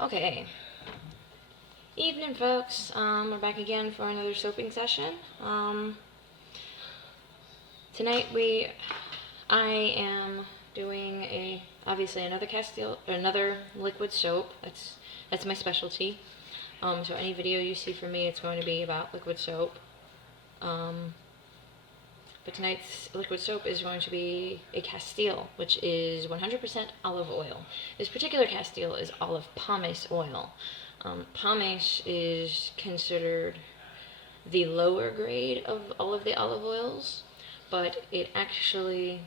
Okay. Evening, folks. We're back again for another soaping session. Tonight I am doing obviously another Castile, another liquid soap. That's my specialty. So any video you see from me, it's going to be about liquid soap. But tonight's liquid soap is going to be a Castile, which is 100% olive oil. This particular Castile is olive pomace oil. Pomace is considered the lower grade of all of the olive oils, but it actually,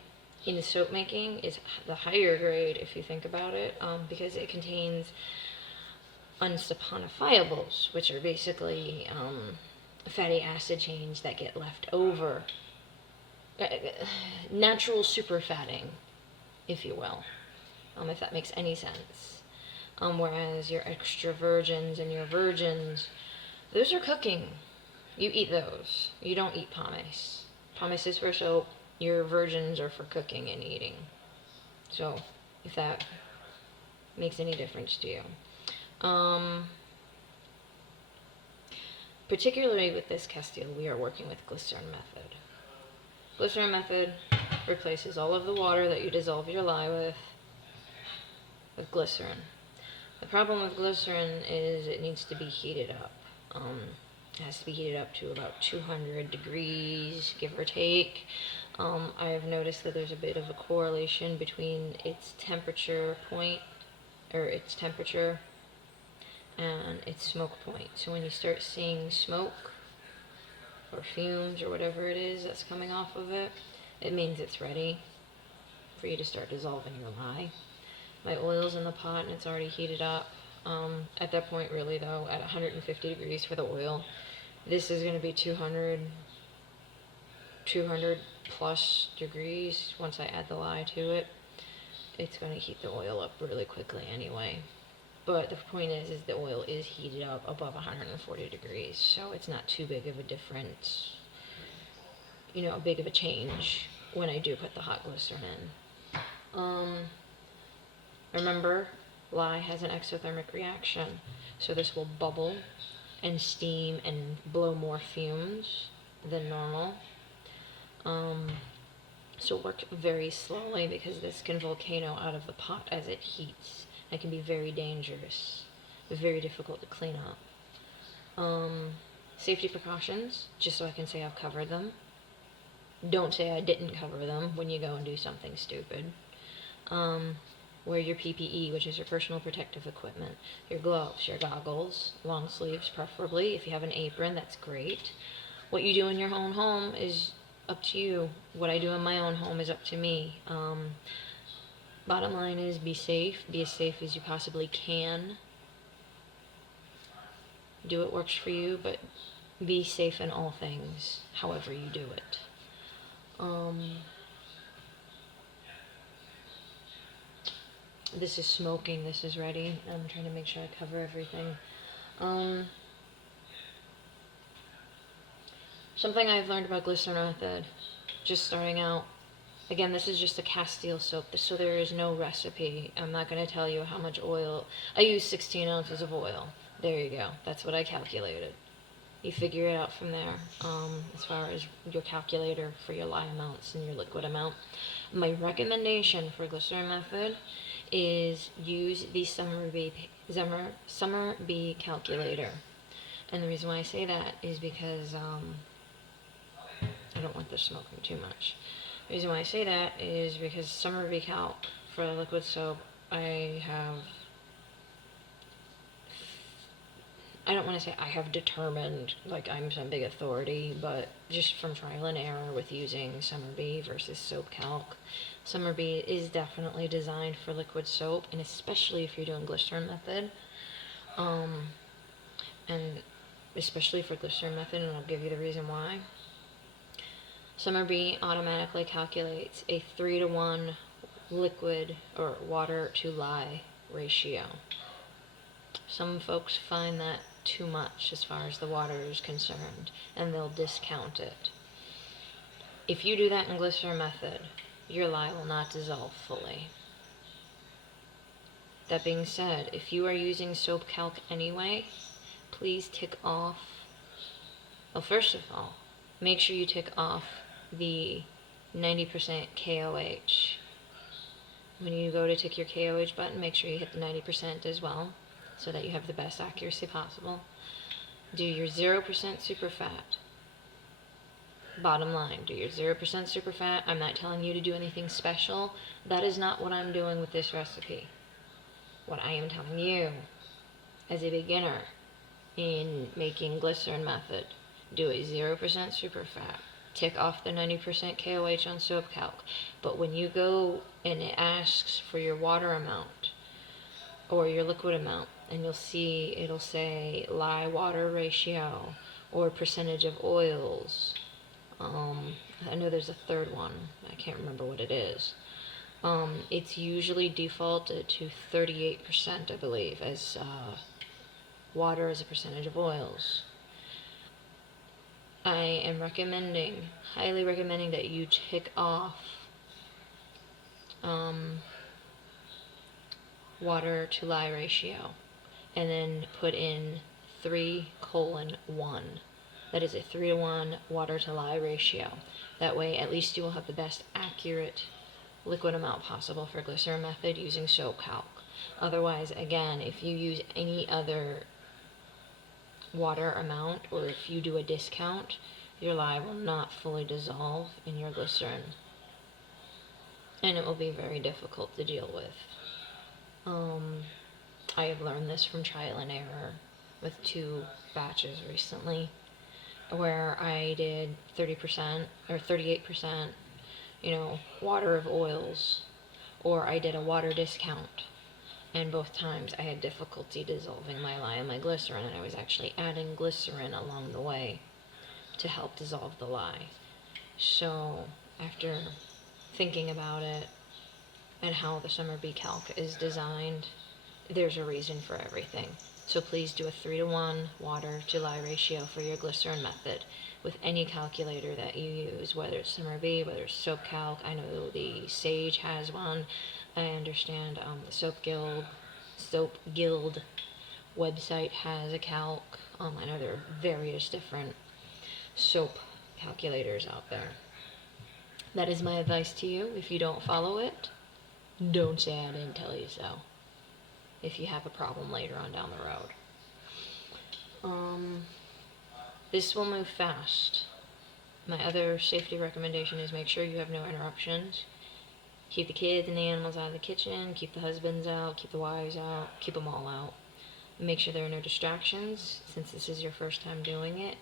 in the soap making, is the higher grade if you think about it, because it contains unsaponifiables, which are basically fatty acid chains that get left over. Natural superfatting, if you will, if that makes any sense. Whereas your extra virgins and your virgins, those are cooking. You eat those. You don't eat pomace. Pomace is for soap. Your virgins are for cooking and eating. So, if that makes any difference to you. Particularly with this Castile, we are working with Glycerin method. Glycerin method replaces all of the water that you dissolve your lye with glycerin. The problem with glycerin is it needs to be heated up. It has to be heated up to about 200 degrees, give or take. I've noticed that there's a bit of a correlation between its temperature and its smoke point. So when you start seeing smoke or fumes or whatever it is that's coming off of it, it means it's ready for you to start dissolving your lye. My oil's in the pot and it's already heated up. At that point, really though, at 150 degrees for the oil, this is going to be 200 plus degrees. Once I add the lye to it, it's going to heat the oil up really quickly anyway. But the point is the oil is heated up above 140 degrees, so it's not too big of a difference, big of a change when I do put the hot glycerin in. Remember, lye has an exothermic reaction, so this will bubble and steam and blow more fumes than normal. So work very slowly because this can volcano out of the pot as it heats. It can be very dangerous, very difficult to clean up. Safety precautions, just so I can say I've covered them. Don't say I didn't cover them when you go and do something stupid. Wear your PPE, which is your personal protective equipment, your gloves, your goggles, long sleeves preferably. If you have an apron, that's great. What you do in your own home is up to you. What I do in my own home is up to me. Bottom line is be safe. Be as safe as you possibly can. Do what works for you, but be safe in all things, however you do it. This is smoking. This is ready. I'm trying to make sure I cover everything. Something I've learned about glycerin method, just starting out. Again, this is just a Castile soap, so there is no recipe. I'm not going to tell you how much oil. I use 16 ounces of oil. There you go. That's what I calculated. You figure it out from there, as far as your calculator for your lye amounts and your liquid amount. My recommendation for glycerin method is use the Summer Bee calculator. And the reason why I say that is because I don't want this smoking too much. The reason why I say that is because Summer Bee Calc for liquid soap, I don't want to say I have determined like I'm some big authority, but just from trial and error with using Summer Bee versus Soap Calc, Summer Bee is definitely designed for liquid soap, and especially if you're doing glycerin method, and especially for glycerin method, and I'll give you the reason why. Summer Bee automatically calculates a 3-to-1 liquid or water to lye ratio. Some folks find that too much as far as the water is concerned, and they'll discount it. If you do that in glycerin method, your lye will not dissolve fully. That being said, if you are using soap calc anyway, please tick off, well, first of all, make sure you tick off the 90% KOH. When you go to tick your KOH button, make sure you hit the 90% as well, so that you have the best accuracy possible. Do your 0% superfat. Bottom line, do your 0% superfat. I'm not telling you to do anything special. That is not what I'm doing with this recipe. What I am telling you, as a beginner in making glycerin method, do a 0% superfat. Tick off the 90% KOH on soap calc. But when you go and it asks for your water amount or your liquid amount, and you'll see it'll say lye water ratio or percentage of oils. I know there's a third one. I can't remember what it is. It's usually defaulted to 38%, I believe, as water as a percentage of oils. I am highly recommending that you tick off water to lye ratio and then put in 3:1. That is a 3:1 water to lye ratio. That way, at least you will have the best accurate liquid amount possible for glycerin method using soap calc. Otherwise, again, if you use any other water amount, or if you do a discount, your lye will not fully dissolve in your glycerin, and it will be very difficult to deal with. I have learned this from trial and error with 2 batches recently, where I did 30% or 38%, water of oils, or I did a water discount, and both times I had difficulty dissolving my lye and my glycerin, and I was actually adding glycerin along the way to help dissolve the lye. So after thinking about it and how the Summer Bee Calc is designed, there's a reason for everything. So please do a 3:1 water to lye ratio for your glycerin method with any calculator that you use, whether it's Summer Bee, whether it's Soap Calc. I know the Sage has one. I understand the Soap Guild website has a calc. I know there are various different soap calculators out there. That is my advice to you. If you don't follow it, don't say I didn't tell you so, if you have a problem later on down the road. This will move fast. My other safety recommendation is make sure you have no interruptions. Keep the kids and the animals out of the kitchen, keep the husbands out, keep the wives out, keep them all out. Make sure there are no distractions, since this is your first time doing it.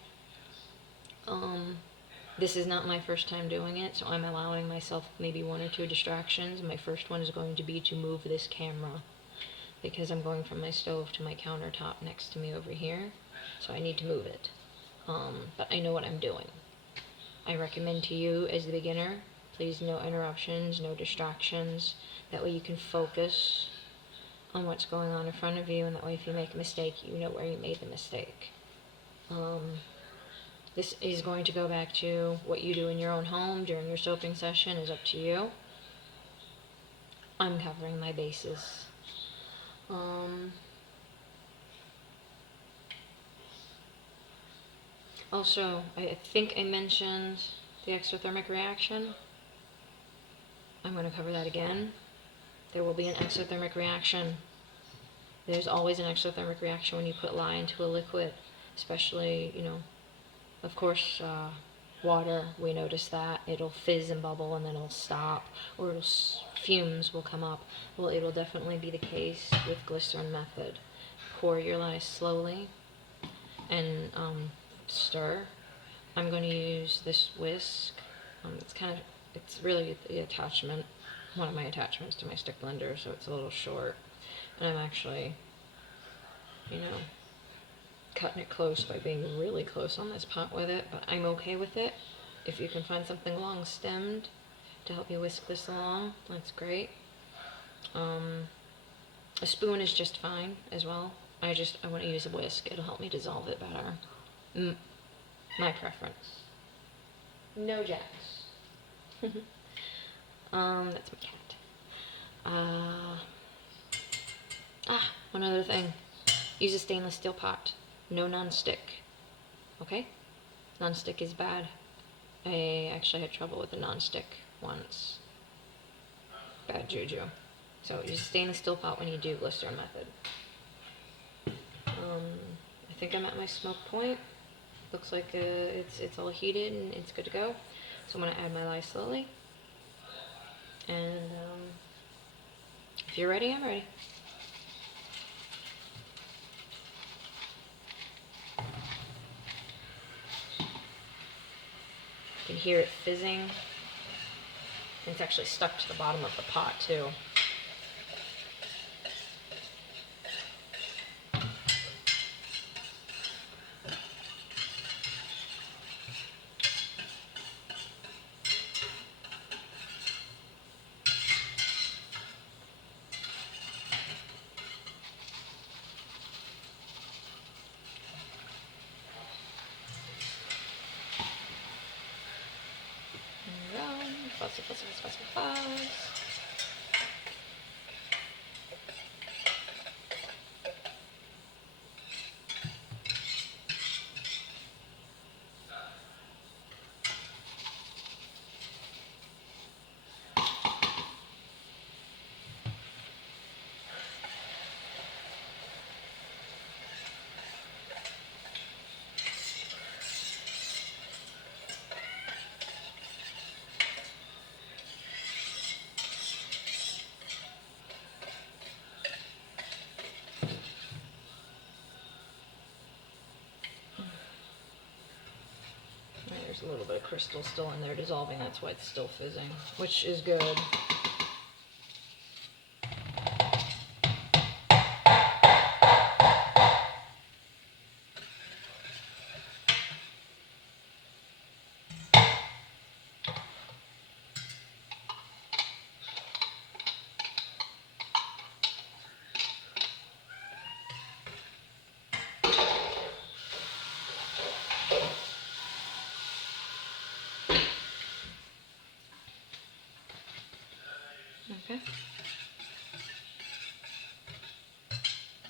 This is not my first time doing it, so I'm allowing myself maybe 1 or 2 distractions. My first one is going to be to move this camera, because I'm going from my stove to my countertop next to me over here, so I need to move it. But I know what I'm doing. I recommend to you as the beginner, please no interruptions, no distractions. That way you can focus on what's going on in front of you, and that way if you make a mistake, you know where you made the mistake. This is going to go back to what you do in your own home during your soaping session is up to you. I'm covering my bases. Also, I think I mentioned the exothermic reaction. I'm going to cover that again. There will be an exothermic reaction. There's always an exothermic reaction when you put lye into a liquid, especially, of course, water. We notice that it'll fizz and bubble and then it'll stop, or fumes will come up. Well, it'll definitely be the case with glycerin method. Pour your lye slowly and stir. I'm going to use this whisk. It's really the attachment, one of my attachments to my stick blender, so it's a little short. And I'm actually, cutting it close by being really close on this pot with it, but I'm okay with it. If you can find something long stemmed to help you whisk this along, that's great. A spoon is just fine as well. I want to use a whisk. It'll help me dissolve it better. My preference. No jacks. That's my cat. One other thing. Use a stainless steel pot. No non-stick. Okay? Non-stick is bad. I actually had trouble with the non-stick once. Bad juju. So use a stainless steel pot when you do glycerin method. I think I'm at my smoke point. Looks like it's all heated and it's good to go. So I'm going to add my lye slowly. And if you're ready, I'm ready. You can hear it fizzing. And it's actually stuck to the bottom of the pot too. Fuzz. There's a little bit of crystal still in there dissolving, that's why it's still fizzing, which is good. Okay.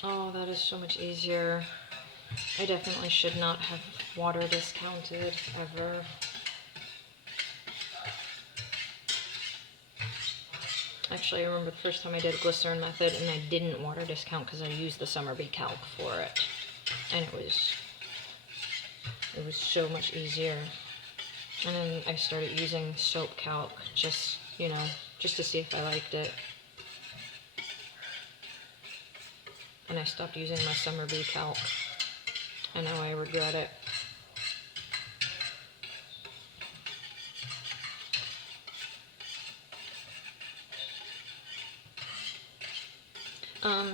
Oh, that is so much easier. I definitely should not have water discounted, ever. Actually, I remember the first time I did a glycerin method and I didn't water discount because I used the Summer Bee calc for it. And it was so much easier. And then I started using soap calc just, just to see if I liked it. And I stopped using my Summer Bee calc. And now I regret it.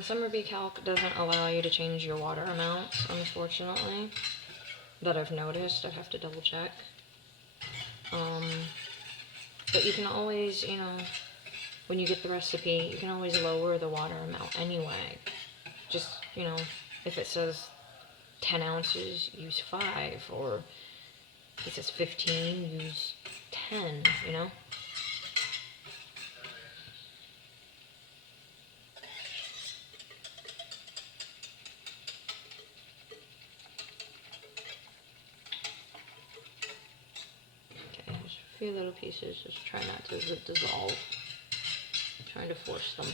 Summer Bee calc doesn't allow you to change your water amounts, unfortunately. That I've noticed. I have to double check. But you can always, when you get the recipe, you can always lower the water amount anyway. Just, if it says 10 ounces, use 5, or if it says 15, use 10, Okay, just a few little pieces, just try not to dissolve. I'm trying to force them.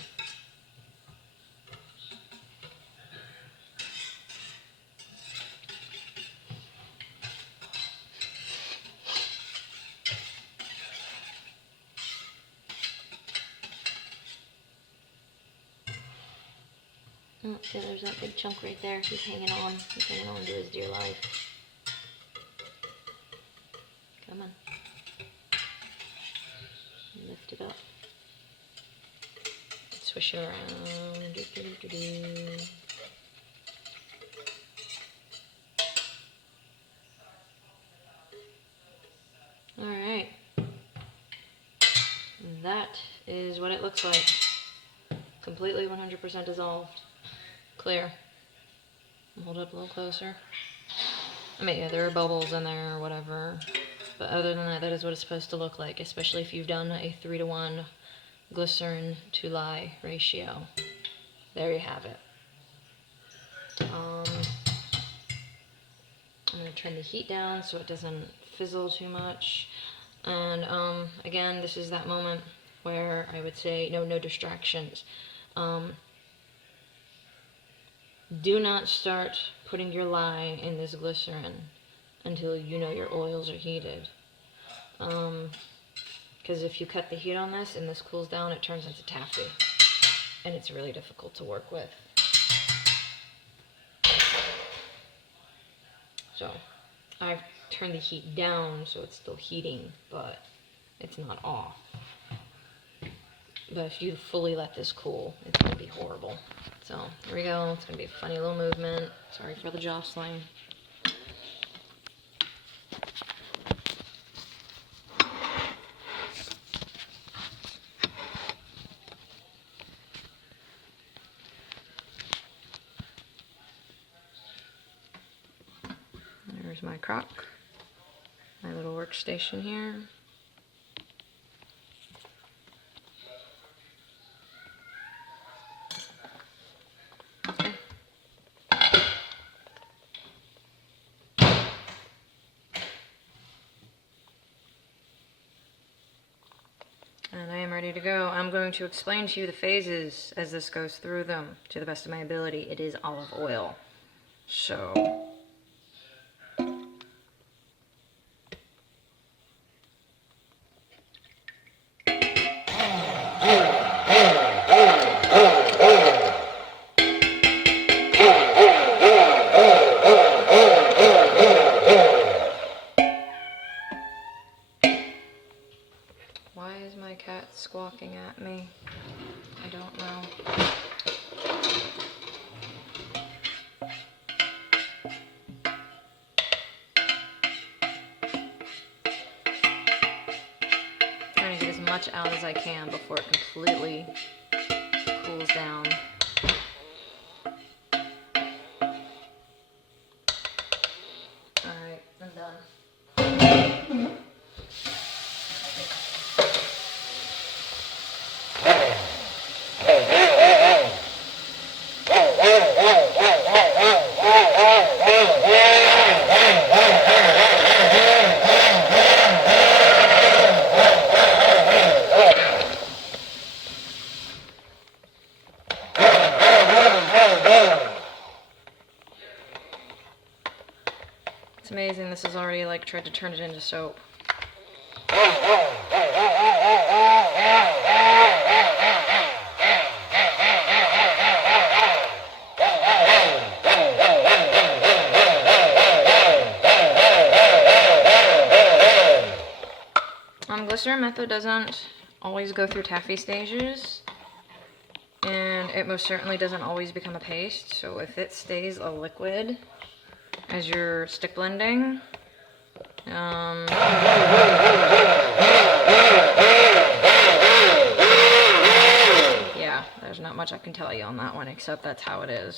Oh, see, there's that big chunk right there. He's hanging on. He's hanging on to his dear life. Come on. Lift it up. Swish it around. Alright. That is what it looks like. Completely 100% dissolved. Clear. Hold it up a little closer. I mean, yeah, there are bubbles in there or whatever. But other than that, that is what it's supposed to look like, especially if you've done a 3-to-1 glycerin to lye ratio. there you have it. I'm going to turn the heat down so it doesn't fizzle too much. And again, this is that moment where I would say no distractions. Do not start putting your lye in this glycerin until you know your oils are heated. Because if you cut the heat on this and this cools down, it turns into taffy. And it's really difficult to work with. So I've turned the heat down so it's still heating, but it's not off. But if you fully let this cool, it's going to be horrible. So here we go. It's going to be a funny little movement. Sorry for the jostling. There's my crock, my little workstation here. Okay. And I am ready to go. I'm going to explain to you the phases as this goes through them to the best of my ability. It is olive oil. So why is my cat squawking at me? I don't know. Trying to get as much out as I can before it completely cools down. Alright, I'm done. It's amazing, this has already like tried to turn it into soap. Glycerin method doesn't always go through taffy stages, and it most certainly doesn't always become a paste, so if it stays a liquid as you're stick blending, yeah, there's not much I can tell you on that one, except that's how it is.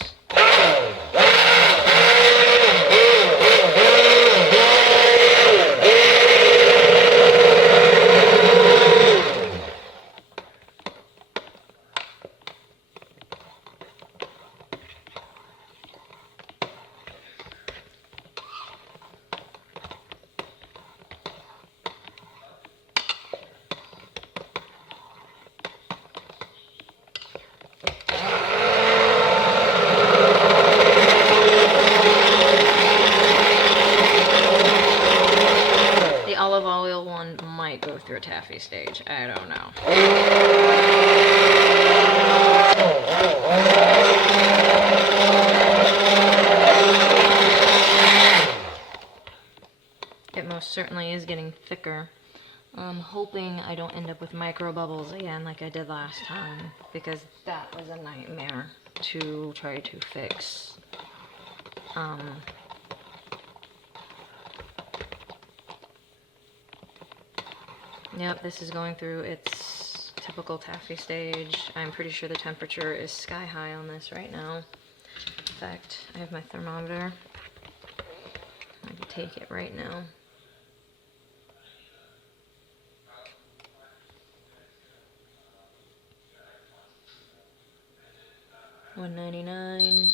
Olive oil one might go through a taffy stage. I don't know. It most certainly is getting thicker. I'm hoping I don't end up with micro bubbles again like I did last time, because that was a nightmare to try to fix. Yep, this is going through its typical taffy stage. I'm pretty sure the temperature is sky high on this right now. In fact, I have my thermometer. I can take it right now. $1.99,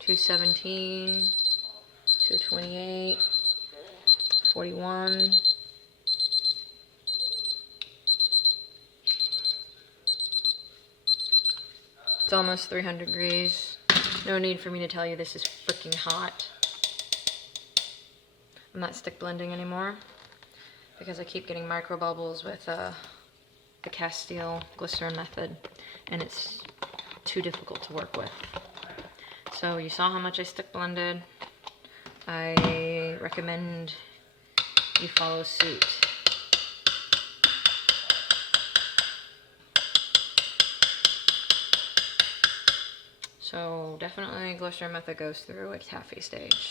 $2.17, $2.28, $41. It's almost 300 degrees. No need for me to tell you this is freaking hot. I'm not stick blending anymore because I keep getting micro bubbles with the Castile Glycerin method, and it's too difficult to work with. So you saw how much I stick blended. I recommend you follow suit. So definitely Glycerin method goes through a taffy stage.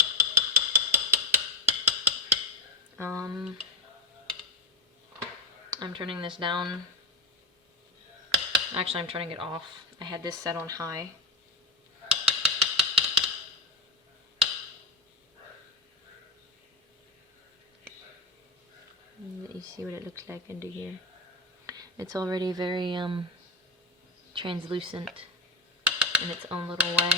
I'm turning this down. Actually, I'm turning it off. I had this set on high. You see what it looks like under here. It's already very translucent in its own little way.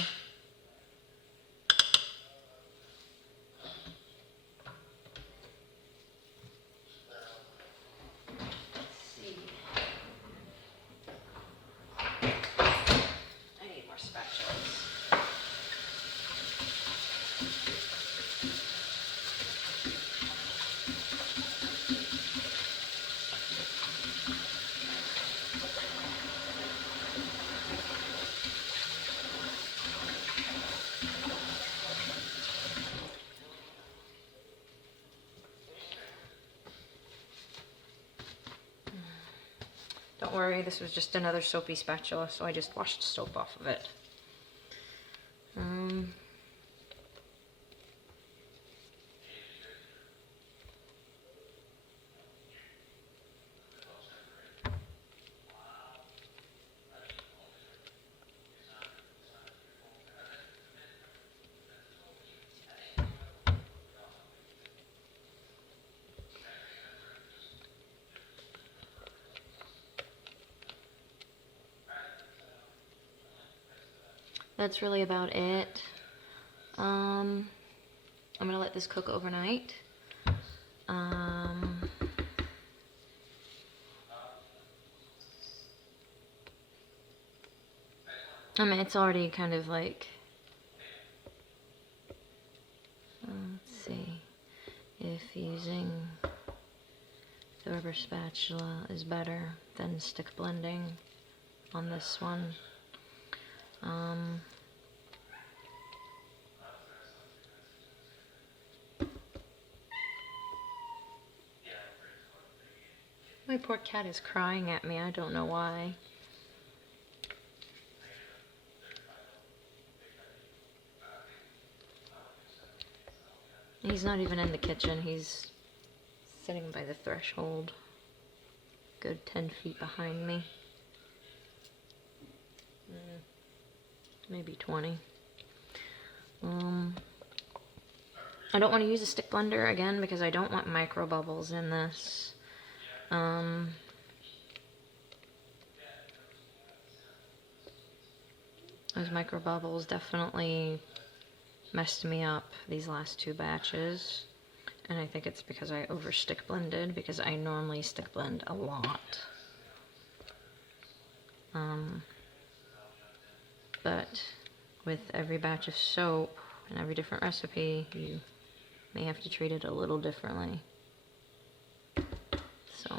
Don't worry, this was just another soapy spatula, so I just washed soap off of it. That's really about it. I'm gonna let this cook overnight. I mean, it's already kind of like, let's see, if using the rubber spatula is better than stick blending on this one. My poor cat is crying at me. I don't know why. He's not even in the kitchen. He's sitting by the threshold. Good 10 feet behind me. Maybe 20. I don't want to use a stick blender again because I don't want micro bubbles in this. Those micro bubbles definitely messed me up these last two batches, and I think it's because I over stick blended, because I normally stick blend a lot. But with every batch of soap and every different recipe, you may have to treat it a little differently. So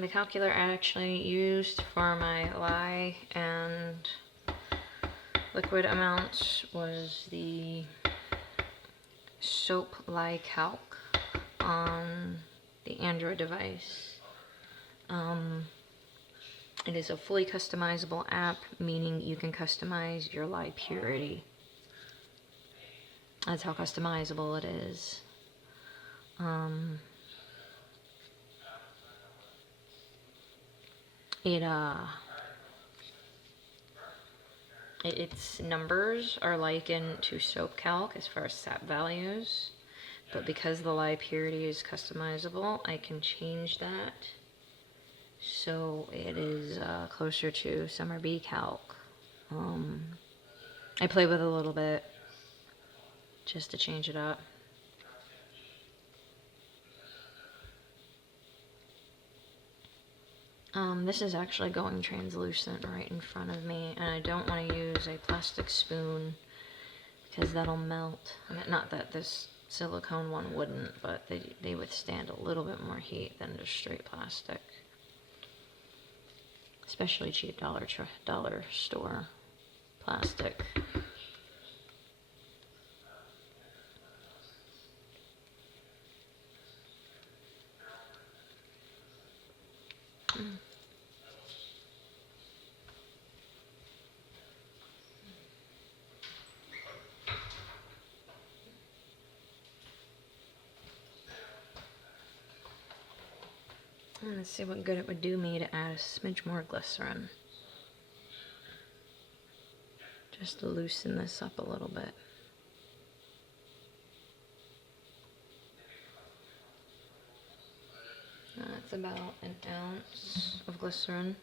the calculator I actually used for my lye and liquid amounts was the soap lye calc on the Android device. It is a fully customizable app, meaning you can customize your lye purity. That's how customizable it is. Its numbers are likened to soap calc as far as sap values, but because the lye purity is customizable, I can change that so it is closer to summer bee calc. I play with it a little bit just to change it up. This is actually going translucent right in front of me, and I don't want to use a plastic spoon because that'll melt. I mean, not that this silicone one wouldn't, but they withstand a little bit more heat than just straight plastic. Especially cheap dollar store plastic. Let's see what good it would do me to add a smidge more glycerin. Just to loosen this up a little bit. That's about an ounce of glycerin.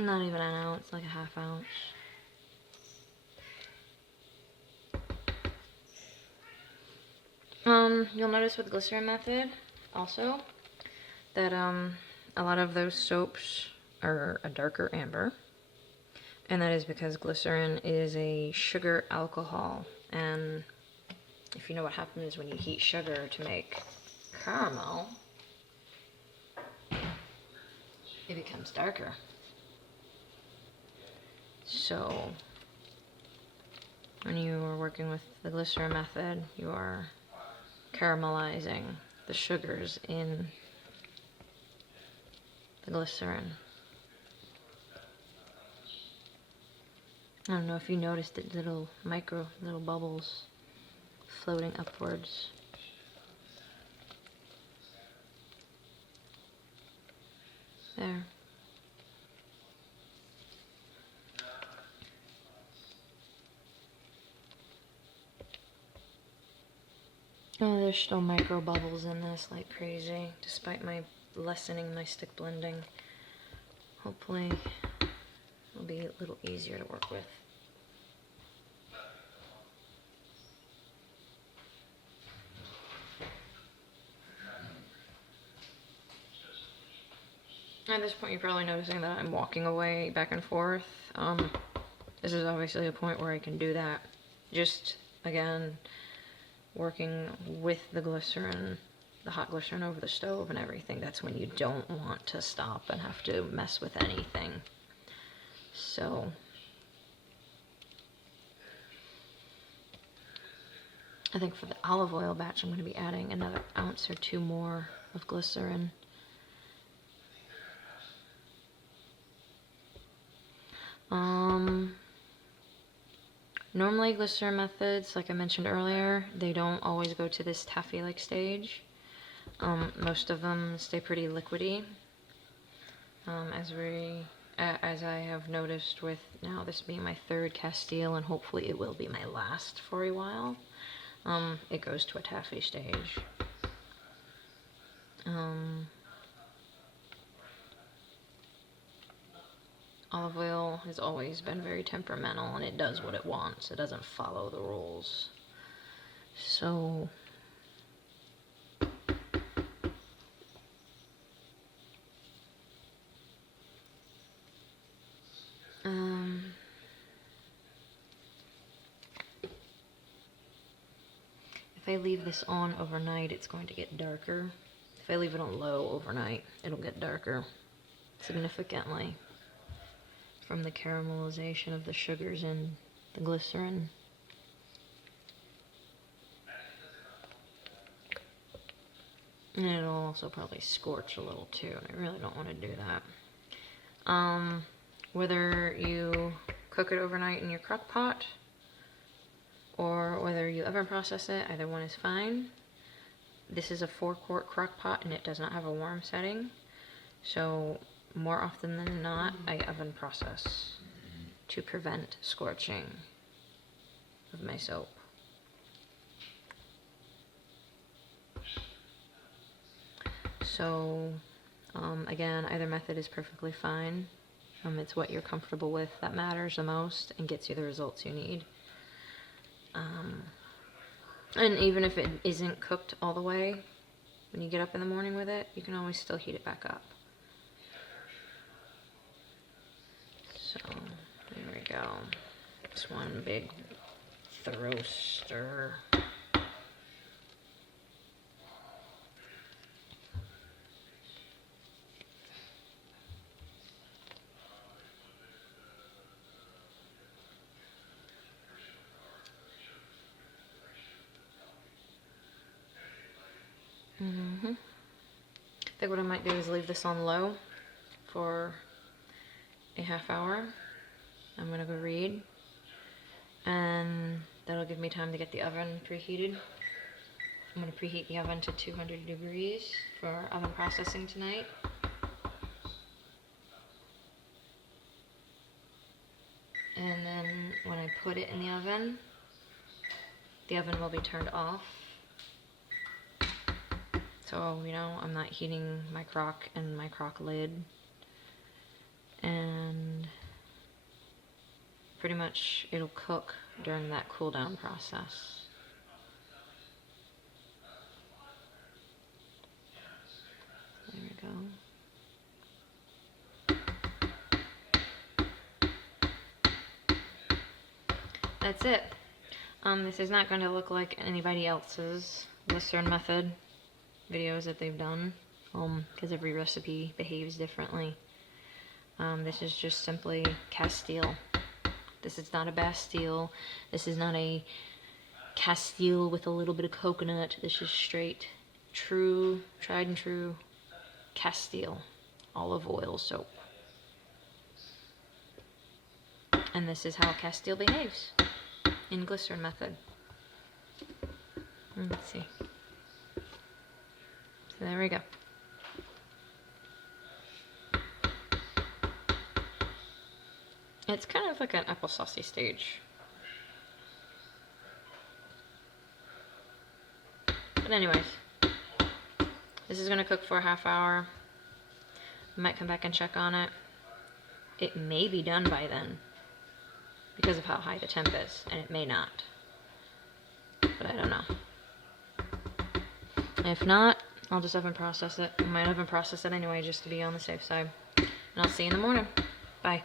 Not even an ounce, like a half ounce. You'll notice with the glycerin method also that a lot of those soaps are a darker amber, and that is because glycerin is a sugar alcohol, and if you know what happens when you heat sugar to make caramel, it becomes darker. So when you are working with the glycerin method, you are caramelizing the sugars in the glycerin. I don't know if you noticed the little bubbles floating upwards. There. Oh, there's still micro bubbles in this like crazy, despite my lessening my stick blending. Hopefully it'll be a little easier to work with. At this point, you're probably noticing that I'm walking away back and forth. This is obviously a point where I can do that. Just, again, working with the glycerin, the hot glycerin over the stove and everything. That's when you don't want to stop and have to mess with anything. So I think for the olive oil batch, I'm going to be adding another ounce or two more of glycerin. Normally glycerin methods, like I mentioned earlier, they don't always go to this taffy-like stage. Most of them stay pretty liquidy. As I have noticed with now this being my third Castile, and hopefully it will be my last for a while, it goes to a taffy stage. Olive oil has always been very temperamental, and it does what it wants. It doesn't follow the rules. So if I leave this on overnight, it's going to get darker. If I leave it on low overnight, it'll get darker significantly from the caramelization of the sugars in the glycerin. And it'll also probably scorch a little too. I really don't want to do that. Whether you cook it overnight in your crock pot or whether you oven process it, either one is fine. This is a 4-quart crock pot and it does not have a warm setting. So more often than not, I oven process to prevent scorching of my soap. So, again, either method is perfectly fine. It's what you're comfortable with that matters the most and gets you the results you need. And even if it isn't cooked all the way, when you get up in the morning with it, you can always still heat it back up. So, there we go. Just one big thorough stir. I think what I might do is leave this on low for a half hour. I'm gonna go read, and that'll give me time to get the oven preheated. I'm gonna preheat the oven to 200 degrees for oven processing tonight. And then when I put it in the oven will be turned off. So, you know, I'm not heating my crock and my crock lid. And pretty much it'll cook during that cool down process. There we go. That's it. This is not going to look like anybody else's glycerin method videos that they've done, because every recipe behaves differently. This is just simply Castile. This is not a Bastille. This is not a Castile with a little bit of coconut. This is straight, true, tried and true Castile olive oil soap. And this is how Castile behaves in glycerin method. Let's see. So there we go. It's kind of like an applesauce-y stage. But anyways, this is going to cook for a half hour. I might come back and check on it. It may be done by then because of how high the temp is, and it may not. But I don't know. If not, I'll just oven process it. I might oven process it anyway just to be on the safe side. And I'll see you in the morning. Bye.